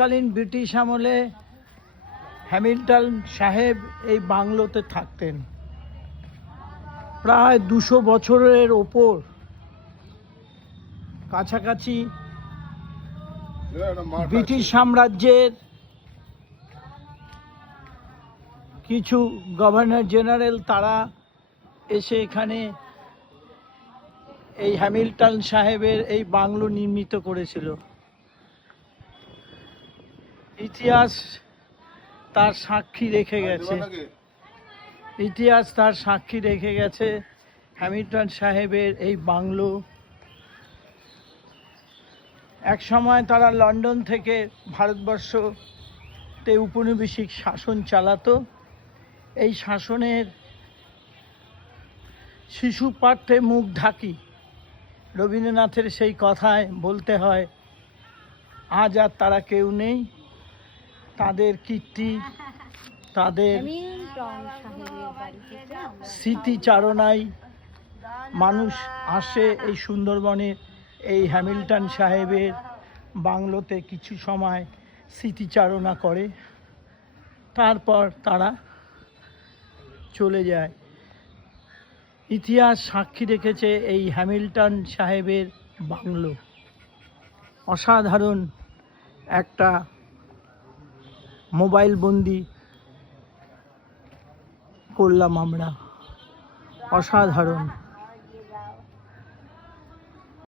তৎকালীন ব্রিটিশ আমলে হ্যামিল্টন সাহেব এই বাংলোতে থাকতেন। প্রায় 200 বছরের ওপর কাছাকাছি ব্রিটিশ সাম্রাজ্যের কিছু গভর্নর জেনারেল তারা এসে এখানে এই হ্যামিল্টন সাহেবের এই বাংলো নির্মিত করেছিল। ইতিহাস তার সাক্ষী রেখে গেছে, ইতিহাস তার সাক্ষী রেখে গেছে। হ্যামিল্টন সাহেবের এই বাংলো এক সময় তারা লন্ডন থেকে ভারতবর্ষতে উপনিবেশিক শাসন চালাতো। এই শাসনের শিশু পাঠ্যে মুখ ঢাকি, রবীন্দ্রনাথের সেই কথায় বলতে হয়, আজ আর তারা কেউ নেই, তাদের কীর্তি, তাদের স্মৃতিচারণায় মানুষ আসে এই সুন্দরবনের এই হ্যামিল্টন সাহেবের বাংলোতে কিছু সময় স্মৃতিচারণা করে, তারপর তারা চলে যায়। ইতিহাস সাক্ষী রেখেছে এই হ্যামিল্টন সাহেবের বাংলো। অসাধারণ একটা মোবাইল বন্দি করলাম আমরা, অসাধারণ।